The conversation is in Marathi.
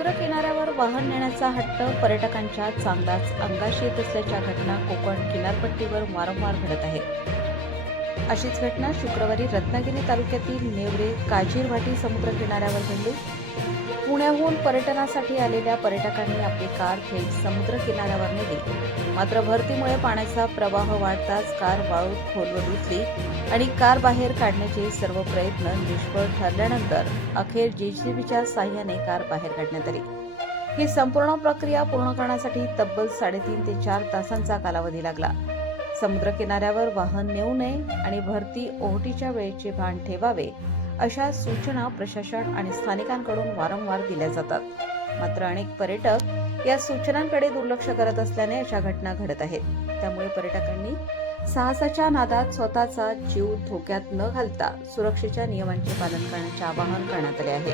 समुद्र किनाऱ्यावर वाहन नेण्याचा हट्ट पर्यटकांच्या चांगलाच अंगाशी येत असल्याच्या घटना कोकण किनारपट्टीवर वारंवार घडत आहे. अशीच घटना शुक्रवारी रत्नागिरी तालुक्यातील नेवरे काजीरभाटी समुद्र किनाऱ्यावर घडली. पुण्याहून पर्यटनासाठी आलेल्या पर्यटकांनी आपली कार थेट समुद्र किनाऱ्यावर नेली. मात्र भरतीमुळे पाण्याचा प्रवाह वाढताच कार वाळूत खोलवर रुतली आणि कार बाहेर काढण्याचे सर्व प्रयत्न निष्फळ ठरल्यानंतर अखेर जेसीबीच्या साहाय्याने कार बाहेर काढण्यात आली. ही संपूर्ण प्रक्रिया पूर्ण करण्यासाठी तब्बल 3.5 ते 4 तासांचा कालावधी लागला. समुद्र किनाऱ्यावर वाहन नेऊ नये आणि भरती ओहोटीच्या वेळेचे भान ठेवावे अशा सूचना प्रशासन आणि स्थानिकांकडून वारंवार दिल्या जातात. मात्र अनेक पर्यटक या सूचनांकडे दुर्लक्ष करत असल्याने अशा घटना घडत आहेत. त्यामुळे पर्यटकांनी साहसाच्या नादात स्वतःचा जीव धोक्यात न घालता सुरक्षेच्या नियमांचे पालन करण्याचे आवाहन करण्यात आले आहे.